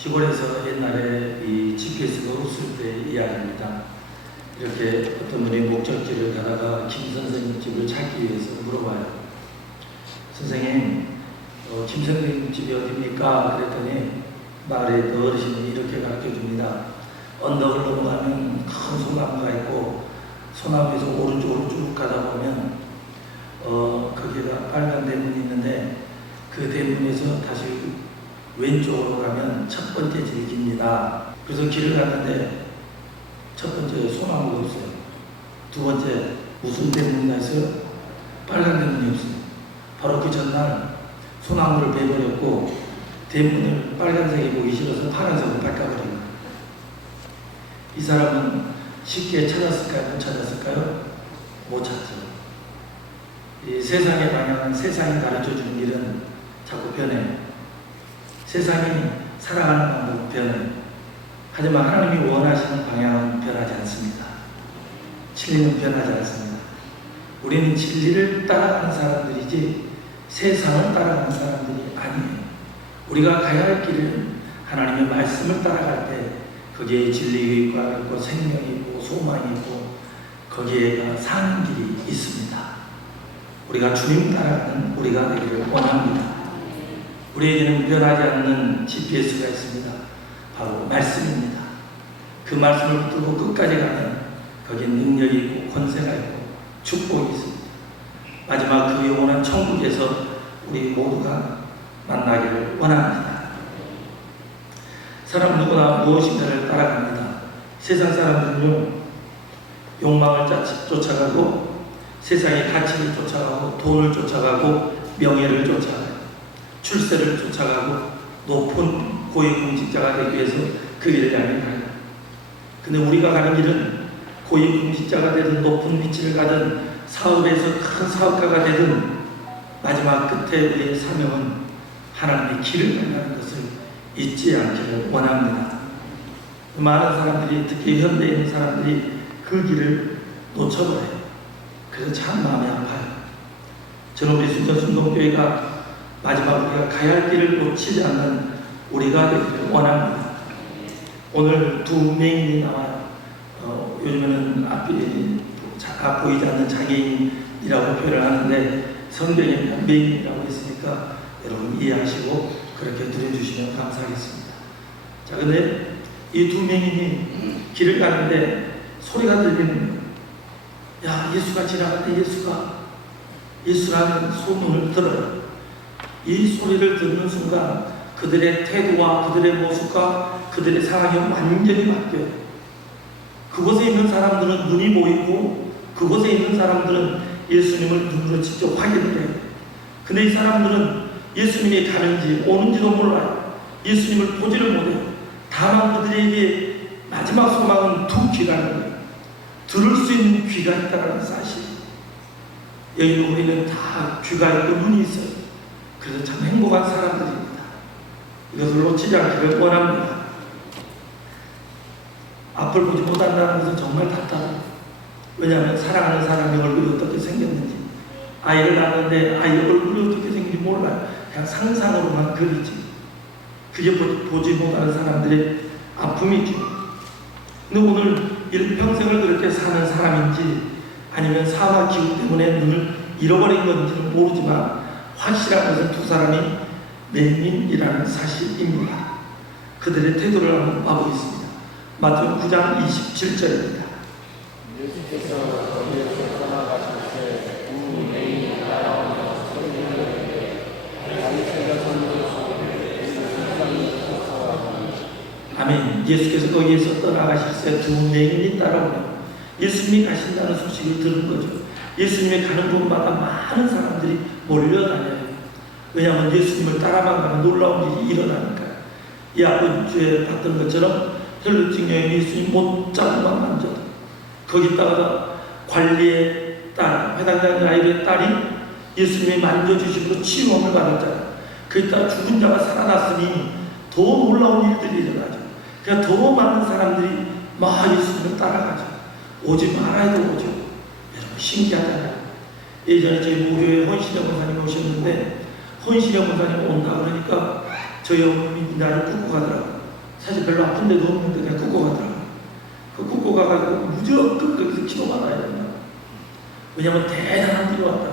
시골에서 옛날에 이 GPS가 없을 때 이야기입니다. 이렇게 어떤 분이 목적지를 가다가 김 선생님 집을 찾기 위해서 물어봐요. 선생님, 김 선생님 집이 어디입니까? 그랬더니 마을에 어르신이 이렇게 가르쳐 줍니다. 언덕을 넘어가면 큰 소나무가 있고 소나무에서 오른쪽으로 쭉 가다 보면 거기가 빨간 대문이 있는데 그 대문에서 다시 왼쪽으로 가면 첫 번째 길입니다. 그래서 길을 갔는데 첫 번째 소나무가 없어요. 두 번째 무슨 대문이 있어요? 빨간 대문이 없어요. 바로 그 전날 소나무를 베버렸고 대문을 빨간색이 보기 싫어서 파란색으로 바꿔버립니다. 이 사람은 쉽게 찾았을까요? 못 찾았을까요? 못 찾죠. 이 세상의 방향은 세상이 가르쳐주는 길은 자꾸 변해요. 세상이 살아가는 방법은 변해요. 하지만 하나님이 원하시는 방향은 변하지 않습니다. 진리는 변하지 않습니다. 우리는 진리를 따라가는 사람들이지 세상을 따라가는 사람들이 아니에요. 우리가 가야 할 길은 하나님의 말씀을 따라갈 때 거기에 진리가 있고 생명이 있고 소망이 있고 거기에 사는 길이 있습니다. 우리가 주님 따라가는 우리가 되기를 원합니다. 우리에게는 변하지 않는 GPS가 있습니다. 바로 말씀입니다. 그 말씀을 붙들고 끝까지 가면 거기에 능력이 있고 권세가 있고 축복이 있습니다. 마지막 그 영원한 천국에서 우리 모두가 만나기를 원합니다. 사람 누구나 무엇인가를 따라갑니다. 세상 사람들은요, 욕망을 쫓아가고 세상의 가치를 쫓아가고 돈을 쫓아가고 명예를 쫓아가고 출세를 쫓아가고 높은 고위공직자가 되기 위해서 그 길을 향해 가요. 근데 우리가 가는 길은 고위공직자가 되든 높은 위치를 가든 사업에서 큰 사업가가 되든 마지막 끝에 우리의 사명은 하나님의 길을 만나는 것을 잊지 않기를 원합니다. 많은 사람들이, 특히 현대에 있는 사람들이 그 길을 놓쳐버려요. 그래서 참 마음이 아파요. 저는 우리 순천순동교회가 마지막 우리가 가야 할 길을 놓치지 않는 우리가 되기를 원합니다. 오늘 두 맹인이 나와요. 요즘에는 앞 보이지 않는 장애인이라고 표현을 하는데 성경에는 맹인이라고 했으니까 여러분 이해하시고 그렇게 들어주시면 감사하겠습니다. 자, 근데 이 두 맹인이 길을 가는데 소리가 들리는 거예요. 야, 예수가 지나가는데 예수라는 소문을 들어요. 이 소리를 듣는 순간 그들의 태도와 그들의 모습과 그들의 상황이 완전히 바뀌어요. 그곳에 있는 사람들은 눈이 보이고 그곳에 있는 사람들은 예수님을 눈으로 직접 확인을 해요. 근데 이 사람들은 예수님이 가는지 오는지도 몰라요. 예수님을 보지를 못해요. 다만 그들에게 마지막 소망은 두 귀라는 거예요. 들을 수 있는 귀가 있다는 사실. 여기 우리는 다 귀가 있고 눈이 있어요. 그래서 참 행복한 사람들입니다. 이것을 놓치지 않기를 원합니다. 앞을 보지 못한다는 것은 정말 답답해요. 왜냐하면 사랑하는 사람의 얼굴이 어떻게 생겼는지, 아이를 낳았는데 아이 얼굴이 어떻게 생긴지 몰라요. 그냥 상상으로만 그리지. 그게 보지 못하는 사람들의 아픔이죠. 근데 오늘 일평생을 그렇게 사는 사람인지 아니면 사화 기후 때문에 눈을 잃어버린 건지는 모르지만 확실한 것은 두 사람이 맹인이라는 사실입니다. 그들의 태도를 한번 봐보겠습니다. 마태복음 9장 27절입니다. 예수께서 거기에서 떠나가실 때 두 맹인이 따라오며 소리를 바리새인과 선지자들이 쫓아와서 아멘. 예수께서 거기에서 떠나가실 때 두 맹인이 따라오며 예수님이 가신다는 소식을 들은 거죠. 예수님이 가는 곳마다 많은 사람들이 몰려다녀요. 왜냐하면 예수님을 따라만 가면 놀라운 일이 일어나니까요. 이 앞은 주에 봤던 것처럼 혈루증 여인 예수님 못자국만 만져도 거기다가 관리의 딸, 회당장 아이의 딸이 예수님이 만져주심으로 치유함을 받았잖아요. 거기다가 죽은 자가 살아났으니 더 놀라운 일들이 일어나죠. 그러니까 더 많은 사람들이 막 예수님을 따라가죠. 오지 말아야 도 오죠. 여러분 신기하잖아요. 예전에 저희 무료에 헌신영 목사님 오셨는데 헌신영 목사님 온다 그러니까 저희 어머님이 나를 끌고 가더라고요. 사실 별로 아픈 데도 없는데 그냥 굽고 가더라고요. 그 굽고 가가지고 무조건 거기서 기도만 해야 된다. 왜냐면 대단한 비가 왔다.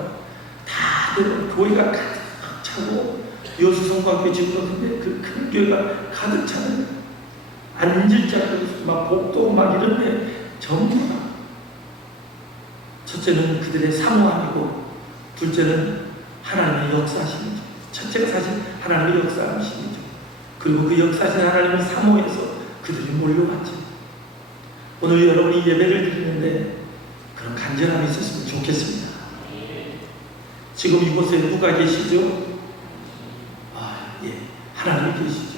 다들 교회가 가득 차고 여수성곽교회 지었는데 그 큰 교회가 가득 차는 앉을 자리도 막 복도 막 이런데 전부 다 첫째는 그들의 사모함이고 둘째는 하나님의 역사심이죠. 첫째가 사실 하나님의 역사심이죠. 그리고 그 역사신 하나님을 사모해서 그들이 몰려왔죠. 오늘 여러분이 예배를 드리는데 그런 간절함이 있었으면 좋겠습니다. 지금 이곳에 누가 계시죠? 하나님이 계시죠.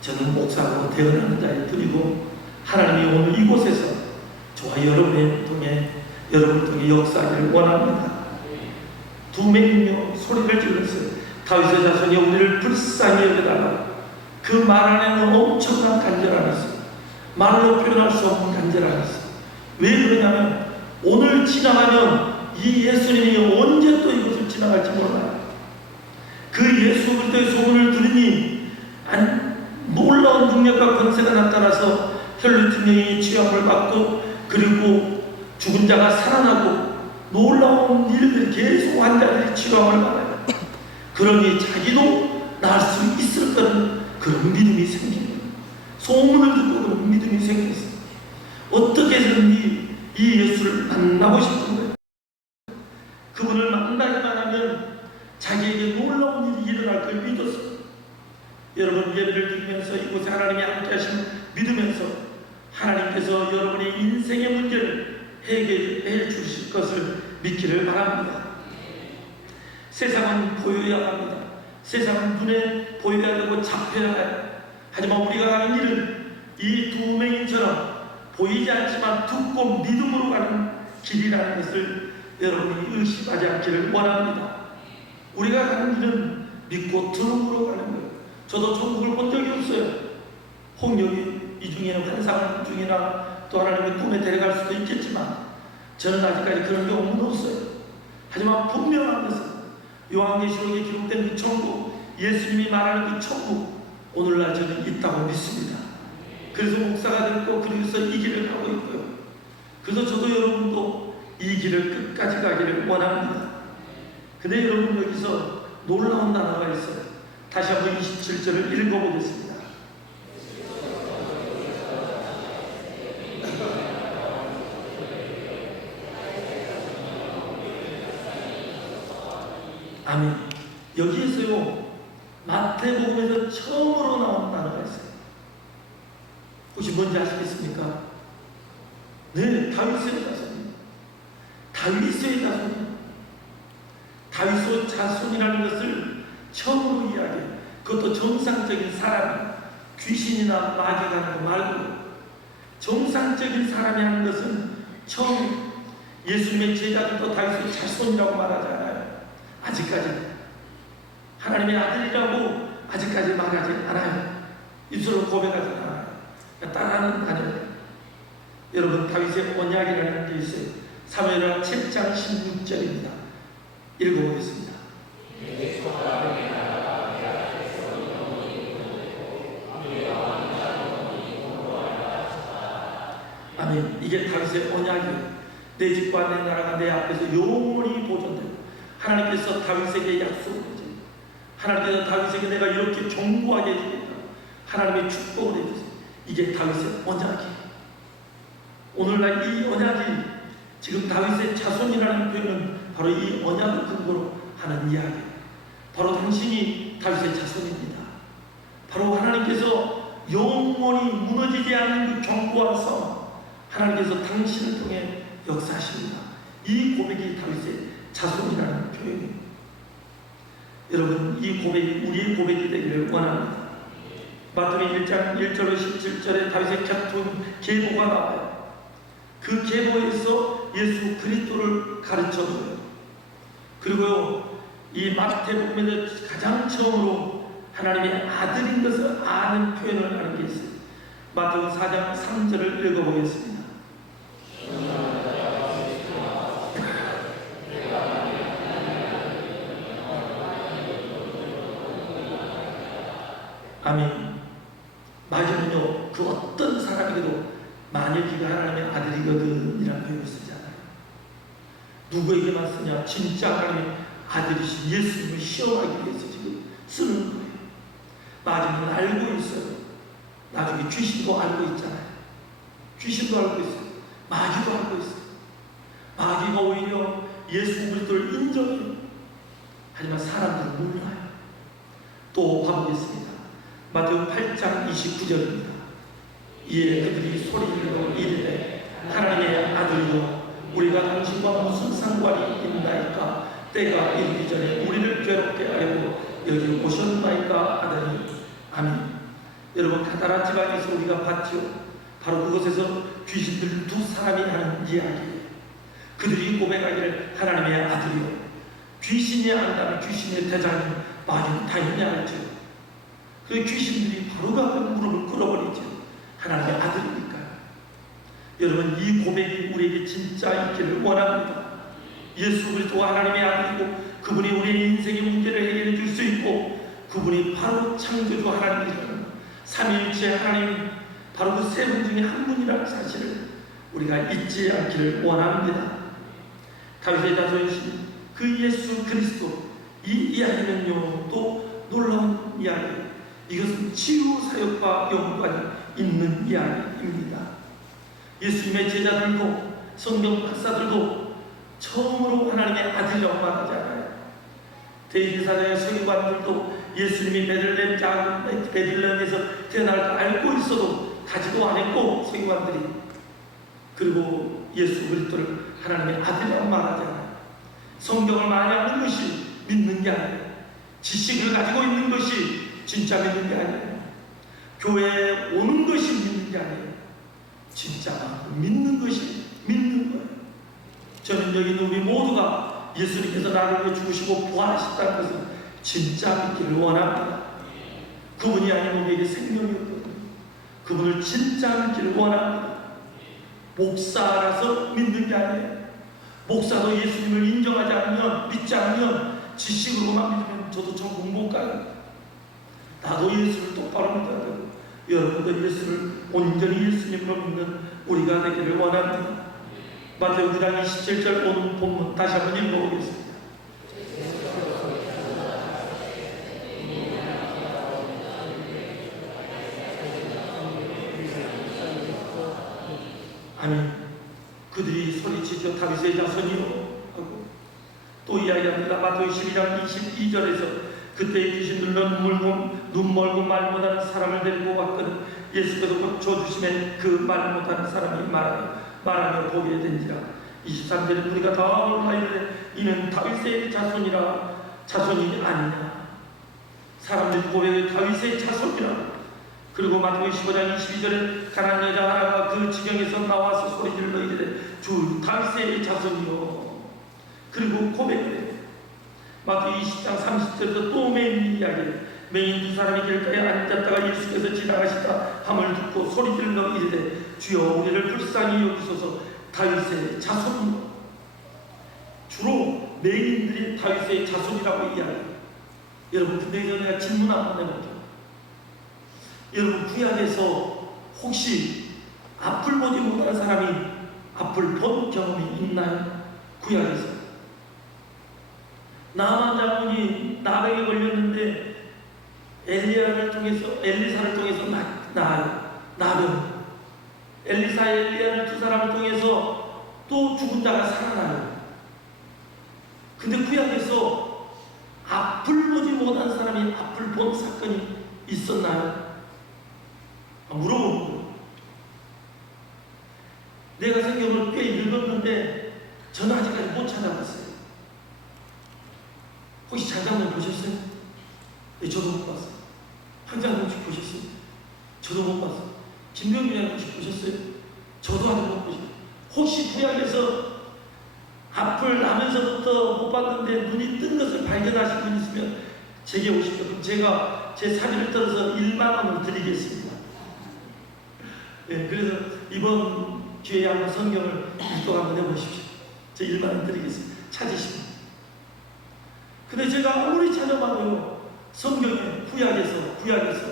저는 목사로 태어나는 자일 뿐이고 하나님이 오늘 이곳에서 저와 여러분을 통해 역사하기를 원합니다. 두 명이며 소리를 질렀어요. 다윗의 자손이 우리를 불쌍히 여겨달라. 그 말 안에는 엄청난 간절함이 있어요. 말로 표현할 수 없는 간절함이 있어요. 왜 그러냐면 오늘 지나가면 이 예수님이 언제 또 이곳을 지나갈지 몰라요. 그 예수 그리스도의 소문을 들으니 놀라운 능력과 권세가 나타나서 혈루증 병이 치유함을 받고 그리고 죽은 자가 살아나고 놀라운 일들이 계속 환자들이 치료함을 받아요. 그러니 자기도 나을 수 있을 거는 그런 믿음이 생깁니다. 소문을 듣고 그런 믿음이 생겼어요. 어떻게 해서든지 이 예수를 만나고 싶은 거예요. 그분을 만나기만 하면 자기에게 놀라운 일이 일어날 걸 믿었어요. 여러분 예배를 드리면서 이곳에 하나님이 함께 하심을 믿으면서 하나님께서 여러분의 인생의 문제를 해결해 주실 것을 믿기를 바랍니다. 세상은 보여야 합니다. 세상은 눈에 보여야 되고 잡혀야 해요. 하지만 우리가 하는 일은 이 두 맹인처럼 보이지 않지만 듣고 믿음으로 가는 길이라는 것을 여러분이 의심하지 않기를 원합니다. 우리가 가는 길은 믿고 들음으로 가는 거예요. 저도 천국을 본 적이 없어요. 홍역이 이 중에는 환상 중이나 또 하나님의 꿈에 데려갈 수도 있겠지만 저는 아직까지 그런 경험은 없어요. 하지만 분명한 것은 요한계시록에 기록된 그 천국, 예수님이 말하는 그 천국, 오늘날 저는 있다고 믿습니다. 그래서 목사가 됐고 그래서 이 길을 가고 있고요. 그래서 저도 여러분도 이 길을 끝까지 가기를 원합니다. 근데 여러분 여기서 놀라운 단어가 있어요. 다시 한번 27절을 읽어보겠습니다. 아멘. 여기에서요 마태복음에서 처음으로 나온 단어가 있어요. 혹시 뭔지 아시겠습니까? 네, 다윗의 자손입니다. 다윗의 자손입니다. 다윗의 자손이라는 것을 처음으로 이야기해요. 그것도 정상적인 사람, 귀신이나 마귀가 하는 거 말고 정상적인 사람이 하는 것은 처음 예수님의 제자들도 다윗의 자손이라고 말하지 않아요. 아직까지 하나님의 아들이라고 아직까지 말하지 않아요. 입술로 고백하지 않아요. 따라하는 단어예요. 여러분 다윗의 언약이라는 게 있어요. 사무엘하 7장 16절입니다. 읽어보겠습니다. 아멘. 이게 다윗의 언약이에요. 내 집과 내 나라가 내 앞에서 영원히 보존되고 하나님께서 다윗에게 약속했죠. 하나님께서 다윗에게 내가 이렇게 견고하게 해주겠다. 하나님의 축복을 해주세요. 이게 다윗의 언약이에요. 오늘날 이 언약이 지금 다윗의 자손이라는 표현은 바로 이 언약을 근거로 하는 이야기예요. 바로 당신이 다윗의 자손입니다. 바로 하나님께서 영원히 무너지지 않는 그 견고한 성, 하나님께서 당신을 통해 역사하십니다. 이 고백이 다윗의 자손이라는 표현입니다. 여러분 이 고백이 우리의 고백이 되기를 원합니다. 마태복음 1장 1절로 17절에 다윗의 곁통 계보가 나와요. 그 계보에서 예수 그리스도를 가르쳐줘요. 그리고요 이 마태복음에서 가장 처음으로 하나님의 아들인 것을 아는 표현을 하는 게 있어요. 마태복음 4장 3절을 읽어보겠습니다. 아멘. 마지막 그 어떤 사람에게도 만일 네가 하나님의 아들이거든 이라는 표현을 쓰지 않아요. 누구에게만 쓰냐? 진짜 하나님의 아들이신 예수님을 시험하기 위해서 지금 쓰는 거예요. 마귀는 알고 있어요. 나중에 귀신도 알고 있잖아요. 귀신도 알고 있어요. 마귀도 알고 있어요. 마귀가 오히려 예수 그리스도를 인정해요. 하지만 사람들은 몰라요. 또 봐보겠습니다. 마태복음 8장 29절입니다. 이에 그들이 소리질러 이르되 하나님의 아들이여 우리가 당신과 무슨 상관이 있나이까? 때가 이르기 전에 우리를 괴롭게 하려고 여기 오셨나이까? 하더니 아멘. 여러분, 가다라 지방에서 우리가 봤지요. 바로 그곳에서 귀신들 두 사람이 하는 이야기예요. 그들이 고백하기를 하나님의 아들이요. 귀신이 안다면 귀신의 대장인 마귀는 당연히 알죠. 그 귀신들이 바로 가서 무릎을 꿇어버리죠. 하나님의 아들이니까요. 여러분, 이 고백이 우리에게 진짜 있기를 원합니다. 예수 그리스도가 하나님의 아들이고 그분이 우리의 인생의 문제를 해결해 줄 수 있고 그분이 바로 창조주 하나님이라는 삼위일체 하나님, 바로 그 세 분 중에 한 분이라는 사실을 우리가 잊지 않기를 원합니다. 다윗의 자손이신 그 예수 그리스도, 이 이야기는요 또 놀라운 이야기예요. 이것은 치유 사역과 연관이 있는 이야기입니다. 예수님의 제자들도 성경 박사들도 처음으로 하나님의 아들이라고 말하지 않아요. 대제사장의 서기관들도 예수님이 베들레헴에서 태어날 걸 알고 있어도 가지도 않았고, 서기관들이. 그리고 예수 그리스도를 하나님의 아들이라고 말하지 않아요. 성경을 많이 아는 것이 믿는 게 아니에요. 지식을 가지고 있는 것이 진짜 믿는 게 아니에요. 교회에 오는 것이 믿는 게 아니에요. 진짜 믿는 것이 믿는 거예요. 저는 여기 있는 우리 모두가 예수님께서 나를 위해 죽으시고 부활하셨다는 것을 진짜 믿기를 원합니다. 그분이 아니면 우리에게 생명이 없거든요. 그분을 진짜 믿기를 원합니다. 목사라서 믿는 게 아니에요. 목사도 예수님을 인정하지 않으면, 믿지 않으면, 지식으로만 믿으면 저도 천국 못 가요. 나도 예수를 똑바로 믿어야 되고, 여러분도 예수를 온전히 예수님으로 믿는 우리가 되기를 원합니다. 마태복음 9장 27절 오늘 본문 다시 한번 읽어보겠습니다. 아멘. 그들이 소리치죠. 다윗의 자손이요 하고 또 이야기합니다. 마태복음 12장 22절에서 그때 귀신들은 눈 멀고 말 못하는 사람을 데리고 왔거든 예수께서 고쳐주심에 그 말 못하는 사람이 말하며 보게 된지라. 23절에 우리가 다 놀라이르되 이는 다윗의 자손이 아니냐. 사람들이 고백해 다윗의 자손이라. 그리고 마태복음 15장 22절에 가난한 여자 하나가 그 지경에서 나와서 소리질러 이르되 주 다윗의 자손이요. 그리고 고백을 해요. 마태복음 20장 30절에서 또 메인 이야기를 메인 두 사람이 길가에 앉았다가 예수께서 지나가시다 함을 듣고 소리질러 이르되 주여 우리를 불쌍히 여기소서 다윗의 자손이요. 주로 메인들이 다윗의 자손이라고 이야기해요. 여러분, 근데 내가 질문 한번 해볼게요. 여러분, 구약에서 혹시 앞을 보지 못하는 사람이 앞을 본 경험이 있나요? 구약에서 나만 장군이 나병에 걸렸는데 엘리사를 통해서 나아요. 나병. 엘리사, 엘리야를 두 사람을 통해서 또 죽은 자가 살아나요. 근데 구약에서 앞을 보지 못한 사람이 앞을 본 사건이 있었나요? 물어보는 거예요. 내가 성경을 꽤 읽었는데 저는 아직까지 못 찾아봤어요. 혹시 장장님 보셨어요? 네, 저도 못 봤어요. 황장님 혹시 보셨어요? 저도 못 봤어요. 김병규님 혹시 보셨어요? 저도 아직 못 보셨어요. 혹시 구약에서 앞을 나면서부터 못 봤는데 눈이 뜬 것을 발견하신 분 있으면 제게 오십시오. 그럼 제가 제 사진을 떨어서 1만 원을 드리겠습니다. 네, 그래서 이번 기회에 한번 성경을 읽고 한번 해보십시오. 저 1만 원 드리겠습니다. 찾으시면. 근데 제가 아무리 찾아봐도요, 성경에 구약에서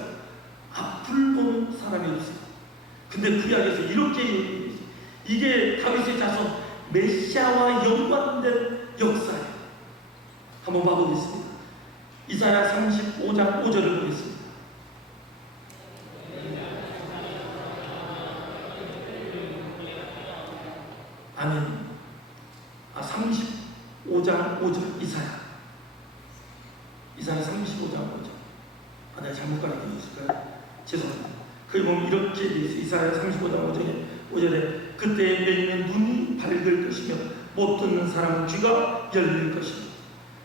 앞을 보는 사람이 없어요. 근데 구약에서 이렇게 얘기해요. 이게 다윗의 자손 메시아와 연관된 역사예요. 한번 봐보겠습니다. 이사야 35장 5절을 보겠습니다. 아멘. 35장 5절 이사야 35장 5절. 내가 잘못 가르쳐줬을까요? 죄송합니다. 거기 보면 이렇게 되어 있어요. 이사야 35장 5절에 그때에 매이는 눈이 밝을 것이며 못 듣는 사람은 귀가 열릴 것이며,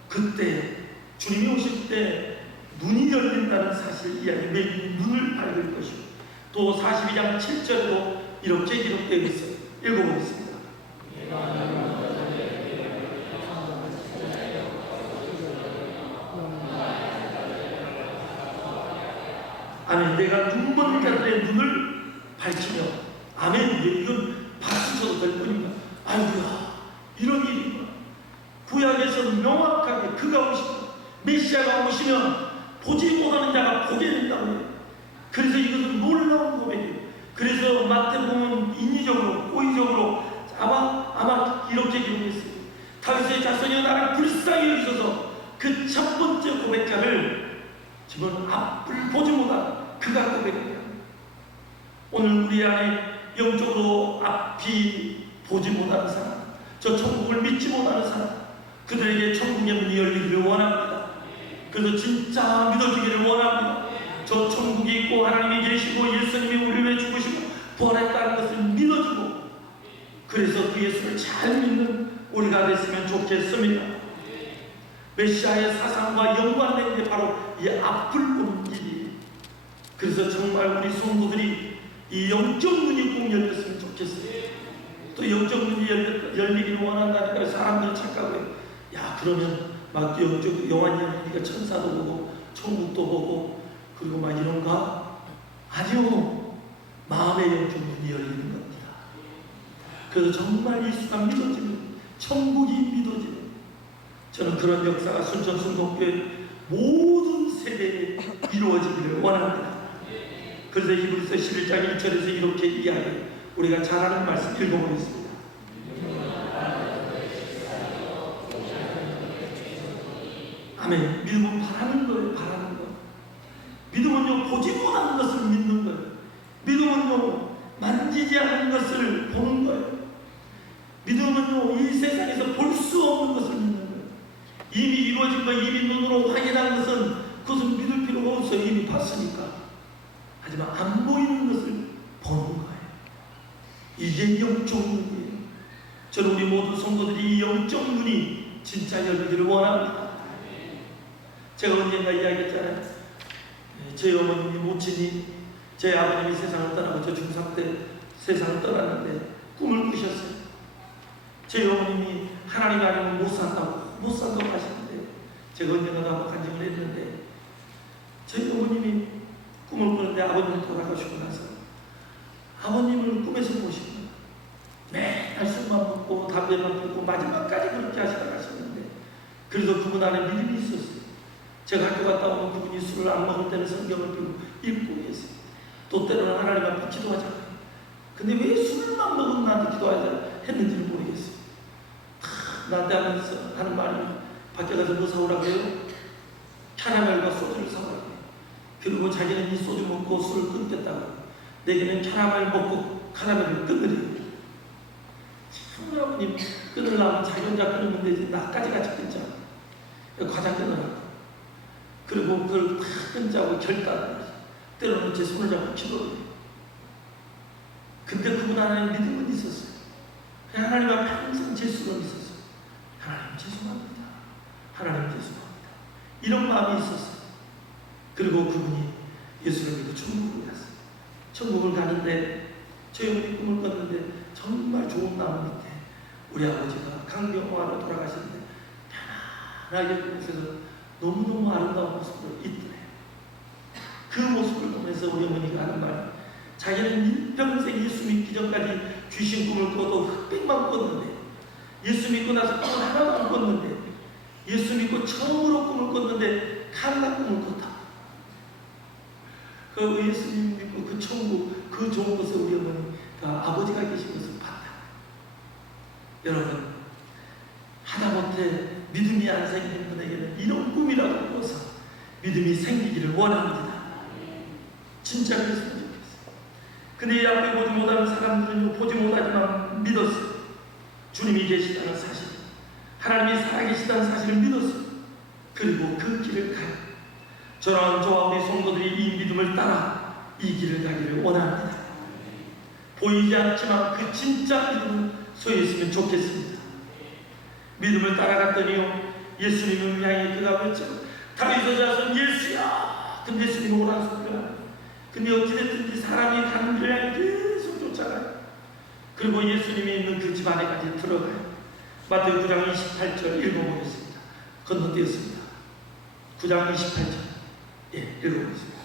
그때 주님이 오실 때 눈이 열린다는 사실 이야기, 매이는 눈을 밝을 것이고, 또 42장 7절에도 이렇게 기록되어 있어요. 읽어보겠습니다. 아멘. 내가 눈먼 자들의 눈을 밝히며, 아멘. 이건 박수 쳐도 될 뿐입니다. 아이고야, 이런 일이구나. 구약에서 명확하게 그가 오시면, 메시아가 오시면 보지 못하는 자가 보게 된다고 해요. 그래서 이것은 놀라운 고백이에요. 그래서 마태복음은 인위적으로, 고의적으로 아마 이렇게 기록했어요. 다윗의 자손이 나를 불쌍히 여기셔서 그 첫 번째 고백자를 지금 앞을 보지 못한 그가 고백합니다. 오늘 우리 안에 영적으로 앞이 보지 못하는 사람, 저 천국을 믿지 못하는 사람, 그들에게 천국의 문이 열리기를 원합니다. 그래서 진짜 믿어주기를 원합니다. 저 천국이 있고 하나님이 계시고 예수님이 우리 위해 죽으시고 부활했다는 것을 믿어주고, 그래서 그 예수를 잘 믿는 우리가 됐으면 좋겠습니다. 메시아의 사상과 연관된 게 바로 이 앞을 보는 일이에요. 그래서 정말 우리 성도들이 이 영적 눈이 꼭 열렸으면 좋겠어요. 또 영적 눈이 열리기를 원한다니까 사람들이 착각해요. 야, 그러면 막 영적 영화니 하니까 천사도 보고 천국도 보고 그리고 막 이런가? 아니요. 마음의 영적 눈이 열리는 겁니다. 그래서 정말 예수가 믿어지는, 천국이 믿어지는, 저는 그런 역사가 순천순동교회 모든 세대에 이루어지기를 원합니다. 그래서 이브리서 11장 1절에서 이렇게 이야기해요. 우리가 잘 아는 말씀 읽어보겠습니다. 아멘. 믿음은 바라는 거예요. 바라는 거. 믿음은요, 보지 못하는 것을 믿는 거예요. 믿음은요, 만지지 않는 것을 보는 거예요. 믿음은요, 이 세상에서 볼 수 없는 것을 믿는 거예요. 이미 이루어진 거, 이미 눈으로 확인한 것은 그것은 믿을 필요가 없어요. 이미 봤으니까. 하지만 안 보이는 것을 보는 거예요. 이게 영적 눈이에요. 저는 우리 모든 성도들이 이 영적 눈이 진짜 열리기를 원합니다. 제가 언젠가 이야기했잖아요. 제 어머님이, 모친이, 제 아버님이 세상을 떠나고 저 중3 때 세상을 떠났는데 꿈을 꾸셨어요. 제 어머님이 하나님 아니면 못 산다고 하시는데, 제가 언젠가도 한번 간증을 했는데, 제 어머님이 꿈을 꾸는데 아버님이 돌아가시고 나서 아버님을 꿈에서 보시고 맨날 술만 먹고 담배만 피우고 마지막까지 그렇게 하시다 가셨는데, 그래도 그분 안에 믿음이 있었어요. 제가 학교 갔다 오면 그분이 술을 안 먹을 때는 성경을 피우고 읽고 계세요. 또 때로는 하나님 앞에 기도하잖아요. 근데 왜 술만 먹으면 나한테 기도하자 했는지를 모르겠어요. 나한테 하는 말이 밖에 가서 뭐 사오라고 해요? 캐러멜과 소주를 사오라고 해요. 그리고 자기는 이 소주 먹고 술을 끊겠다고, 내게는 캐러멜 먹고 캐러멜을 끊으래요. 참, 여러분이 끊으려면 자기 혼자 끊으면 되지, 나까지 같이 끊자. 과자 끊으라고. 그리고 그걸 다 끊자고 결단을 하죠. 때로는 제 손을 잡고 기도를 해요. 근데 그분 안에 믿음은 있었어요. 하나님 앞에 항상 제수가 있었어요. 하나님 죄송합니다. 하나님 죄송합니다. 이런 마음이 있었어요. 그리고 그분이 예수를 믿고 천국을 갔어요. 천국을 가는데 저 형이 꿈을 꿨는데 정말 좋은 나무 밑에 우리 아버지가 강병화로 돌아가시는데 편안하게 그곳에서 너무너무 아름다운 모습으로 있더래요. 그 모습을 보면서 우리 어머니가 하는 말, 자기는 일평생 예수 믿기 전까지 귀신 꿈을 꿔도 흑백만 꿨는데, 예수 믿고 나서 꿈을 하나도 안 꿨는데, 예수 믿고 처음으로 꿈을 꿨는데 칼날 꿈을 꿨다. 그 예수님 믿고 그 천국, 그 좋은 곳에 우리 안 생긴 분에게는 이런 꿈이라도 꿔서 믿음이 생기기를 원합니다. 진짜 그랬으면 좋겠어요. 근데 이 앞에 보지 못하는 사람들은 보지 못하지만 믿었어요. 주님이 계시다는 사실, 하나님이 살아계시다는 사실을 믿었어요. 그리고 그 길을 가요. 저와 우리 성도들이 이 믿음을 따라 이 길을 가기를 원합니다. 보이지 않지만 그 진짜 믿음을 소유했으면 좋겠습니다. 믿음을 따라갔더니요, 예수님을 향해 그가 외쳐 다윗의 자손 예수야. 근데 예수님이 오라는 소리를 하요. 근데 어찌됐든지 사람이 가는 길을 향해 계속 쫓아가요. 그리고 예수님이 있는 그 집 안에까지 들어가요. 마태복음 9장 28절 읽어보겠습니다. 건너뛰었습니다. 9장 28절. 예, 읽어보겠습니다.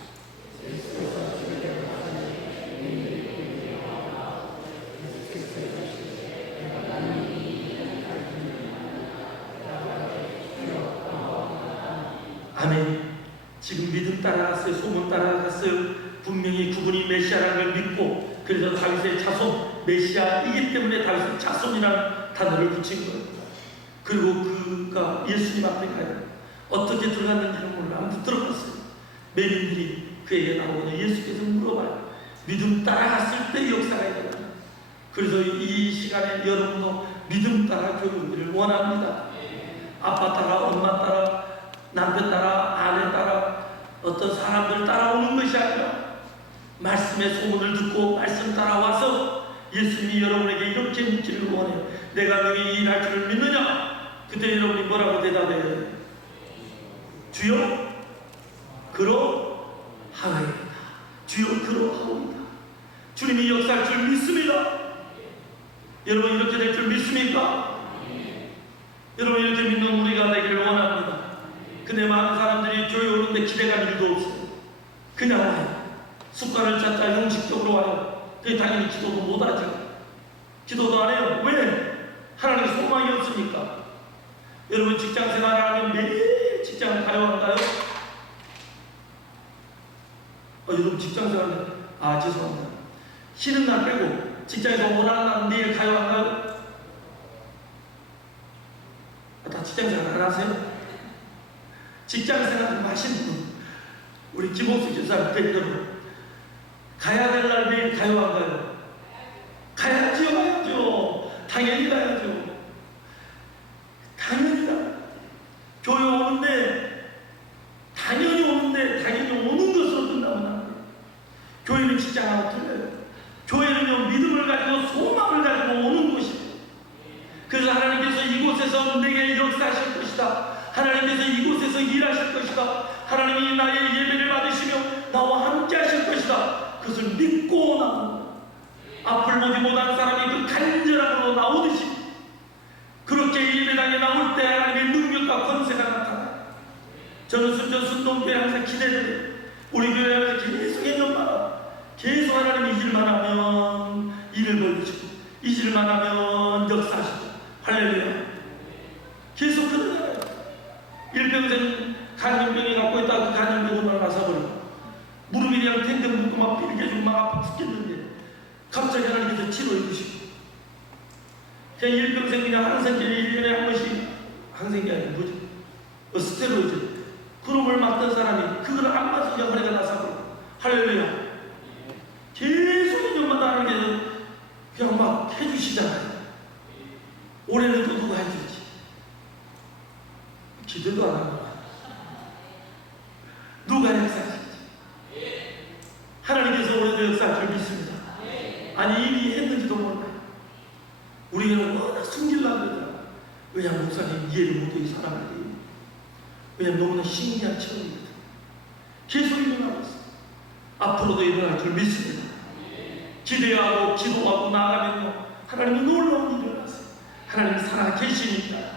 아멘. 지금 믿음 따라갔어요. 소문 따라갔어요. 분명히 그분이 메시아라는 걸 믿고, 그래서 다윗의 자손, 메시아이기 때문에 다윗의 자손이라는 단어를 붙인 거예요. 그리고 그가 예수님 앞에 가요. 어떻게 들어갔는지는 몰라. 아무튼 들어갔어요. 매민들이 그에게 나오거든요. 예수께서 물어봐요. 믿음 따라갔을 때 역사가 일어나요. 그래서 이 시간에 여러분도 믿음 따라 교육을 원합니다. 아빠 따라, 엄마 따라, 남편 따라, 아내 따라, 어떤 사람들 따라오는 것이 아니라 말씀의 소문을 듣고 말씀 따라와서 예수님이 여러분에게 이렇게 묻기를 원해요. 내가 너희 일할 줄을 믿느냐? 그때 여러분이 뭐라고 대답해요? 주여 그러하오이다. 주여 그러하오이다. 주님이 역사할 줄 믿습니다. 여러분 이렇게 될 줄 믿습니까? 여러분 이렇게 믿는 우리가 되기를 원합니다. 근데 많은 사람들이 교회 오는데 기대감 일도 없어요. 그냥 와요. 습관을 찾자 형식적으로 와요. 그게 당연히 기도도 못하죠. 기도도 안 해요. 왜? 하나님의 소망이 없으니까. 여러분 직장 생활을 하면 매일 직장을 가야 한가요? 여러분 직장 생활을 죄송합니다. 쉬는 날 빼고 직장에서 원하는 날 내일 가야 한가요? 다 직장 생활 안 하세요? 직장 생활을 하시는 분, 우리 김옥수 교사님 뵙도록 가야 될 날 매일 가요 안 가요? 가야죠. 가야죠. 당연히 가야죠. 당연히 가요. 교회 오는데 당연히 오는 것으로 끝나면 안 돼요. 교회는 직장하고 틀려요. 교회는요 믿음을 가지고 소망을 가지고 오는 곳이에요. 그래서 하나님께서 이곳에서 내게 역사하실 것이다. 하나님께서 이곳에서 일하실 것이다. 하나님이 나의 예배를 받으시며 나와 함께 하실 것이다. 그것을 믿고 나옵니다. 앞을 보지 못한 사람이 그 간절함으로 나오듯이 그렇게 예배당에 나올 때 하나님의 능력과 권세가 나타나요. 저는 순전순동교회 항상 기대돼요. 우리 교회에서 계속 해년마다 계속 하나님이 일만 하면 일을 벌리시고 이 일만 하면 역사하시고 할렐루야. 계속 그러잖아요. 일평생 간염병이 갖고 있다가 그 간염병을 나서버리고 무릎이 그냥 탱탱 붓고 막 삐리게 막 아파 죽겠는데 갑자기 하나님께서 치료해 주시고 그냥 일평생 그냥 항생제 1년에 한 번씩 항생제 아니고 뭐지? 스테로이드 그놈을 맞던 사람이 그걸 안 맞으니까 허리가 나서버리고 할렐루야. 계속 2년마다 하나님께서 그냥 막 해주시잖아요. 올해는 또 누가 해주지? 기대도 안 하고 누가 역사하실지 하나님께서 올해도 역사할 줄 믿습니다. 아니 이미 했는지도 몰라요. 우리는 워낙 숨기려고 그러더라고요. 왜냐하면 목사님 이해를 못해 이 사람을. 왜냐하면 너무나 신기한 체험이거든. 계속 일어나고 있어요. 앞으로도 일어날 줄 믿습니다. 기대하고 기도하고 나아가면요 하나님이 놀라운 일을 하세요. 하나님이 살아 계시니까.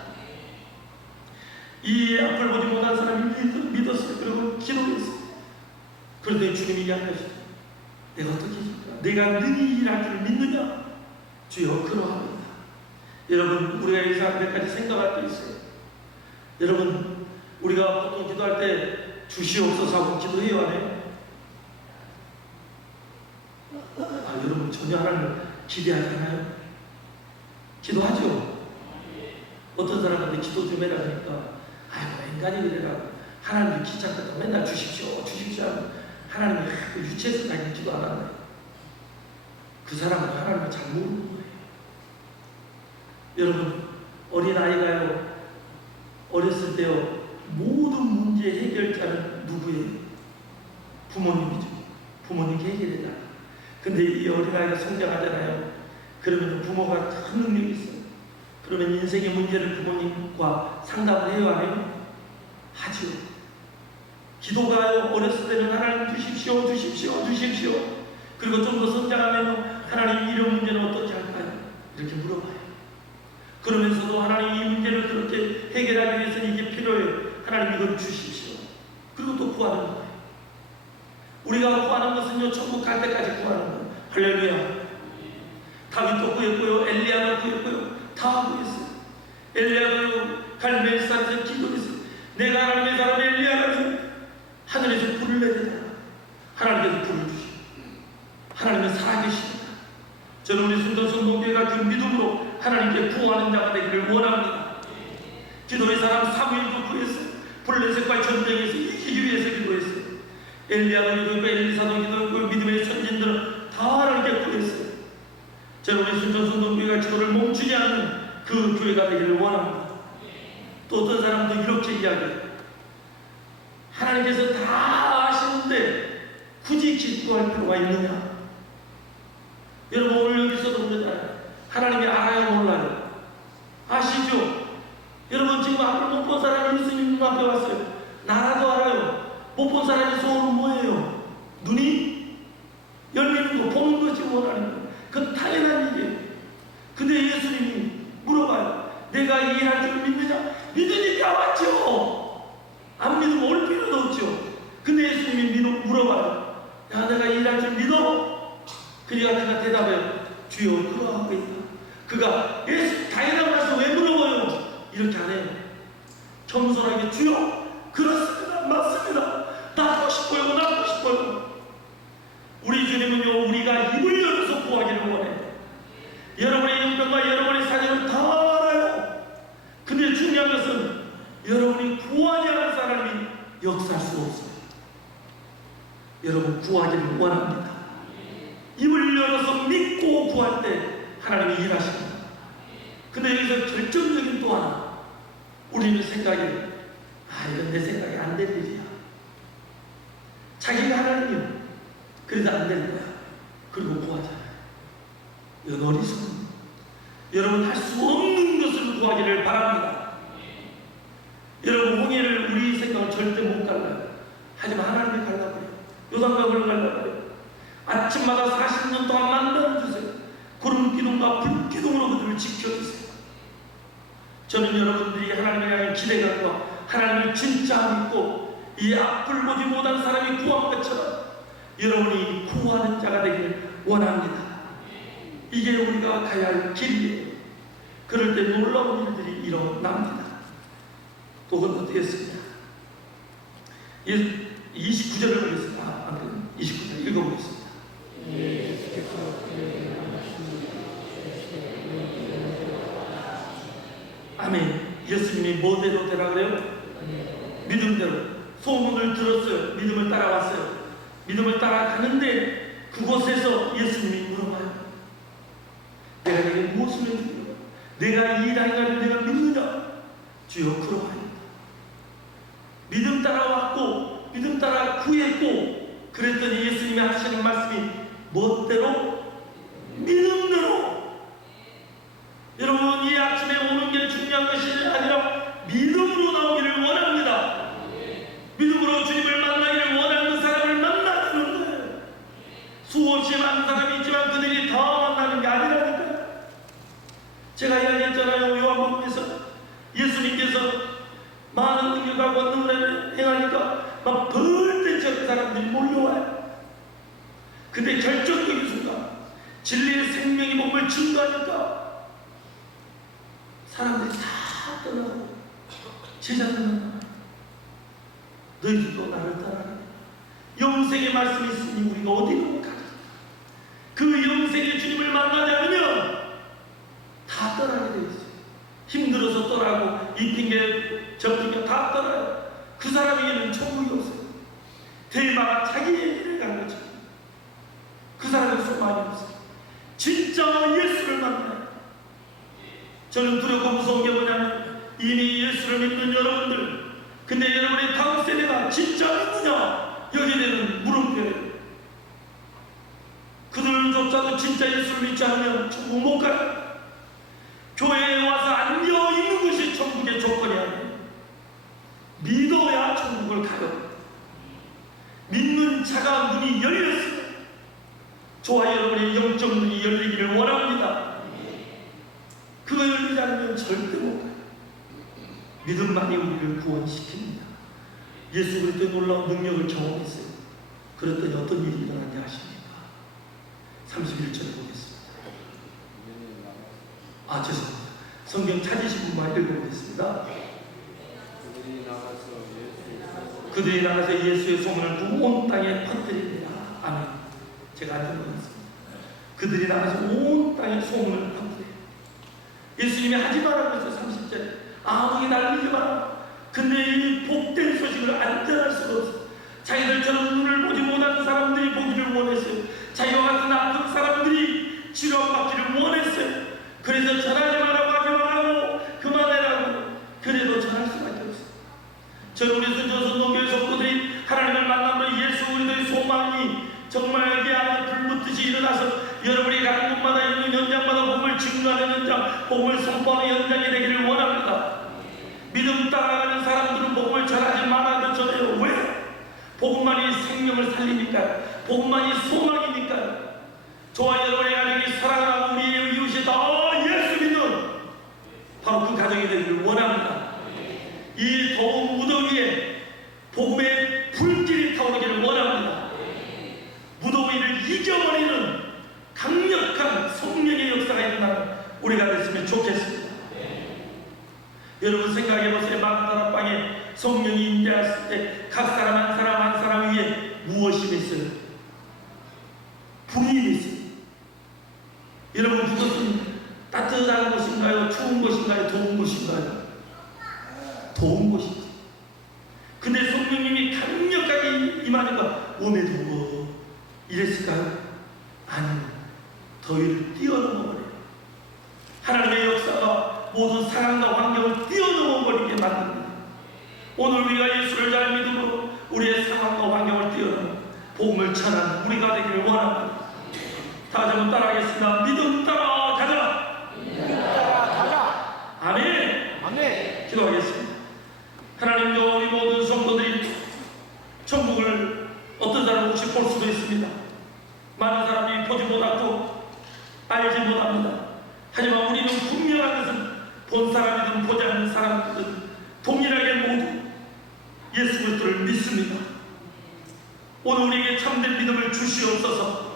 이 앞을 보지 못한 사람이 믿었어요. 그리고 기도했어요. 그런데 주님이 이야기하시죠. 내가 어떻게 해줄까? 내가 능히 일할 줄 믿느냐? 주여 그러합니다. 여러분 우리가 이 사람 몇 가지 생각할 게 있어요. 여러분 우리가 보통 기도할 때 주시옵소서 하고 기도해요 안 해요? 여러분 전혀 하나님을 기대하지 않아요? 기도하죠? 어떤 사람한테 기도 좀 해라 하니까 인간이 그래라. 하나님이 귀찮겠다. 맨날 주십시오, 주십시오 하면 하나님이 그 유치해서 자기 기도 안 하나요? 그 사람은 하나님을 잘 모르는 거예요. 여러분, 어린아이가요, 어렸을 때요, 모든 문제 해결자는 누구예요? 부모님이죠. 부모님께 해결해달라. 근데 이 어린아이가 성장하잖아요. 그러면 부모가 큰 능력이 있어요. 그러면 인생의 문제를 부모님과 상담을 해요, 안 해요? 하죠. 기도가요, 어렸을 때는 하나님 주십시오, 주십시오, 주십시오. 그리고 좀 더 성장하면 하나님 이런 문제는 어떻게 할까요? 이렇게 물어봐요. 그러면서도 하나님 이 문제를 그렇게 해결하기 위해서는 이게 필요해요. 하나님 이걸 주십시오. 그리고 또 구하는 거예요. 우리가 구하는 것은요, 천국 갈 때까지 구하는 거예요. 할렐루야. 다윗도 구했고요, 엘리야도 구했고요, 다 구했어요. 엘리야도 갈멜산에서 기도했어요. 내가 하나님의 사람 엘리야가 하늘에서 불을 내리라. 하나님께서 불을 주시고 하나님은 살아계십니다. 저는 우리 순전성공교회가 그 믿음으로 하나님께 구하는 자가 되기를 원합니다. 기도의 사람 사무엘도 구했어요. 블레셋과의 전쟁에서 이기기 위해서 기도했어요. 엘리야도 기도했고 엘리사도 기도했고 믿음의 선진들은 다 하나님께 구했어요. 저는 우리 순전성공교회가 기도를 멈추지 않는 그 교회가 되기를 원합니다. 또 어떤 사람도 이렇게 이야기해요. 하나님께서 다 아시는데 굳이 기도할 필요가 있느냐? 여러분, 오늘 여기서도 그러잖아요. 하나님이 알아요, 몰라요? 아시죠? 여러분, 지금 앞을 못 본 사람이 예수님 눈앞에 왔어요. 나라도 알아요. 못 본 사람의 소원은 뭐예요? 눈이 열리는 거, 보는 것이 원하는 거. 그건 당연한 일이에요. 근데 예수님이 물어봐요. 내가 일할 줄 믿느냐? 믿으니까 왔죠. 안 믿으면 올 필요도 없죠. 근데 예수님이 물어봐요. 야, 내가 일할 줄 믿어? 그러니까 그가 대답해요. 주여, 그러하고 있다. 그가 예수 당연한 말씀 왜 물어봐요? 이렇게 안 해요. 겸손하게 주여, 그렇습니다. 맞습니다. 낳고 싶어요. 낳고 싶어요. 우리 주님은요, 우리가 입을 열어서 구하기를 원해요. 여러분의 영병과 여러분의 사정을 다 알아요. 근데 중요한 것은 여러분이 구하지 않은 사람이 역사할 수 없어요. 여러분, 구하기를 원합니다. 입을 열어서 믿고 구할 때 하나님이 일하십니다. 근데 여기서 결정적인 또 하나, 우리는 생각이, 이건 내 생각이 안 될 일이야. 자기가 하나님이요. 그래도 안 되는 거야. 그리고 구하잖아요. 이건 어리석은. 여러분, 할 수 없는 것을 구하기를 바랍니다. 여러분, 홍해를 우리 생각은 절대 못 갈라요. 하지만 하나님이 갈라버려요. 요단강을 갈라버려요. 아침마다 40년 동안 만들어주세요. 구름 기둥과 불 기둥으로 그들을 지켜주세요. 저는 여러분들이 하나님에 대한 기대감과 하나님을 진짜 믿고 이 앞을 보지 못한 사람이 구한 것처럼 여러분이 구하는 자가 되기를 원합니다. 이게 우리가 가야 할 길이에요. 그럴 때 놀라운 일들이 일어납니다. 그건 어떻겠습니까? 29절을 보겠습니다. 29절 읽어보겠습니다. 아멘. 예수님이 뭐대로 되라 그래요? 믿음대로. 소문을 들었어요. 믿음을 따라왔어요. 믿음을 따라가는데 그곳에서 예수님이 물어봐요. 내가 내게 무엇을 해주냐? 내가 이 인간을 내가 믿느냐? 주여, 그러하니. 믿음 따라왔고 믿음 따라 구했고 그랬더니 예수님이 하시는 말씀이 멋대로 믿음대로. 여러분, 이 아침에 오는 게 중요한 것이 아니라 믿음으로 나오기를 원합니다. 믿음으로 주님을 만나기를 원하는 사람을 만나주는 거예요. 수없이 많은 사람이 있지만 그들이 다 만나는 게 아니라니까요. 제가 이야기했잖아요. 요한복음에서 예수님께서 많은 능력과 권능을 행하니까 막 벌떼처럼 사람들이 몰려와요. 근데 결정적인 순간 진리의 생명이 몸을 증거하니까 사람들이 다 떠나고 제자들은 너희들도 나를 따라라. 영생의 말씀이 있으니 우리가 어디로 가자. 그 영생의 주님을 만나지 않으면 다 떠나게 되어 있어요. 힘들어서 없어서 떠나고 이 핑계 저 핑계 다 떠나요. 그 사람에게는 천국이 없어요. 대마가 자기의 길을 간 거죠. 그 사람의 소망이 없어요. 진짜 예수를 만나요. 저는 두렵고 무서운 게 뭐냐면 이미 예수를 믿는 여러분들, 근데 여러분의 다음 세대가 진짜 믿느냐 여기에 대한 물음표예요. 그들조차도 진짜 예수를 믿지 않으면 천국 못 가요. 교회에 와서 앉아 있는 것이 천국의 조건이 아니에요. 믿어야 천국을 가요. 믿는 자가 눈이 열렸어요. 저와 여러분의 영적 눈이 열리기를 원합니다. 그걸 열리지 않으면 절대 못 가요. 믿음만이 우리를 구원시킵니다. 예수 그리스도의 놀라운 능력을 경험했어요. 그랬더니 어떤 일이 일어났는지 아십니까? 31절을 보겠습니다. 죄송합니다. 성경 찾으신 분만 읽어보겠습니다. 그들이 나가서 예수의 소문을 온 땅에 퍼뜨립니다. 아멘. 제가 안 들어봤습니다. 그들이 나가서 온 땅에 소문을 퍼뜨려요. 예수님이 하지 말라고 했어요. 30절. 아무게 날리지 마라. 근데 이 복된 소식을 안전할 수가 없어요. 자기들처럼 눈을 보지 못하는 사람들이 보기를 원했어요. 자기와 같은 아픈 사람들이 치료받기를 원했어요. 그래서 전하지 말라고 하지 말라고 그만해라고. 그래도 전할 수밖에 없어요. 저는 우리 순교회 성도들이 하나님을 만남으로 예수 그리스도의 소망이 정말 아주 불붙듯이 일어나서 여러분이 가는 곳마다 있는 현장마다 복음을 증거하는 현장, 복음을 선포하는 현장이 되기를 원합니다. 믿음 따라가는 사람들은 복음을 전하지 말아도 전해요. 왜? 복음만이 생명을 살리니까, 복음만이 소망이니까. 저와 여러분의 가정이 사랑하고 우리의 이웃이 다 예수 믿는 바로 그 가정이 되기를 원합니다. 이 더운 무더위에 복음의 불길이 타오르기를 원합니다. 무더위를 이겨버리는 강력한 성령의 역사가 있는 우리가 됐으면 좋겠습니다. 여러분 생각해보세요. 마가다락방에 성령이 임재했을 때 각 사람 한 사람 한 사람 위에 무엇이 있어요? 불이 있어요. 여러분 그것은 따뜻한 것인가요? 추운 것인가요? 더운 것인가요? 더운 것이죠. 근데 성령님이 강력하게 임하니까 오메 더워 이랬을까요? 아니요. 더위를 뛰어넘어버려요. 하나님의 역사가 모든 상황과 환경을 뛰어넘어버리게 만듭니다. 오늘 우리가 예수를 잘 믿음으로 우리의 상황과 환경을 뛰어넘어 복음을 전하는 우리가 되기를 원합니다. 다시 한번 따라하겠습니다. 믿음 따라 가자. 믿음 따라 가자. 아멘. 아멘. 기도하겠습니다. 하나님도 우리 모든 성도들이 천국을 어떤 사람은 혹시 볼 수도 있습니다. 많은 사람이 보지 못하고 알지 못합니다. 하지만 우리는 분명한 것은 본 사람이든 보지 않는 사람이든 동일하게 모두 예수 그리스도를 믿습니다. 오늘 우리에게 참된 믿음을 주시옵소서.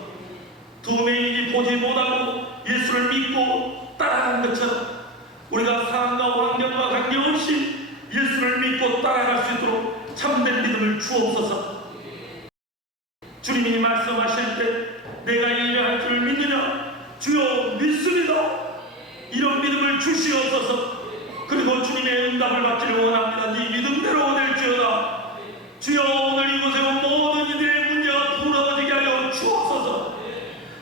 두 명이 보지 못하고 예수를 믿고 따라간 것처럼 우리가 상황과 환경과 관계없이 예수를 믿고 따라갈 수 있도록 참된 믿음을 주옵소서. 주님이 말씀하실 때 내가 이러할 줄 믿느냐? 주여 믿습니다. 이런 믿음을 주시옵소서. 그리고 주님의 응답을 받기를 원합니다. 네 믿음대로 될지어다. 주여 오늘 이곳에 온 모든 이들의 문제가 풀어지게 하여 주옵소서.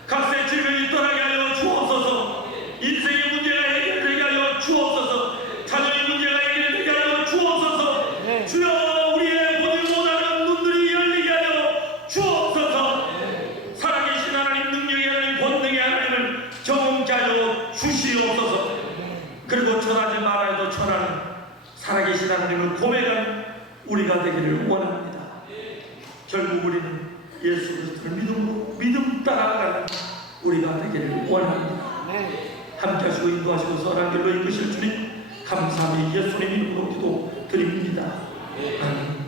각세 질병이 떠나게 하여 주옵소서. 인생의 문제가 해결되게 하여 주옵소서. 자녀의 문제가 해결되게 하여 주옵소서. 네. 주여 우리의 보지 못하는 눈들이 열리게 하여 주옵소서. 네. 살아계신 하나님, 능력의 하나님, 권능의 하나님을 경험케 하여 주시옵소서. 그리고 전하지 말아도 전하는 살아계신 하나님을 고백하는 우리가 되기를 원합니다. 결국 우리는 예수 그리스도를 믿음으로 믿음 따라가는 우리가 되기를 원합니다. 네. 함께 하시고 인도하시고 선한 길로 이끄실 주님 감사하며 예수님 이름으로 기도 드립니다. 아멘.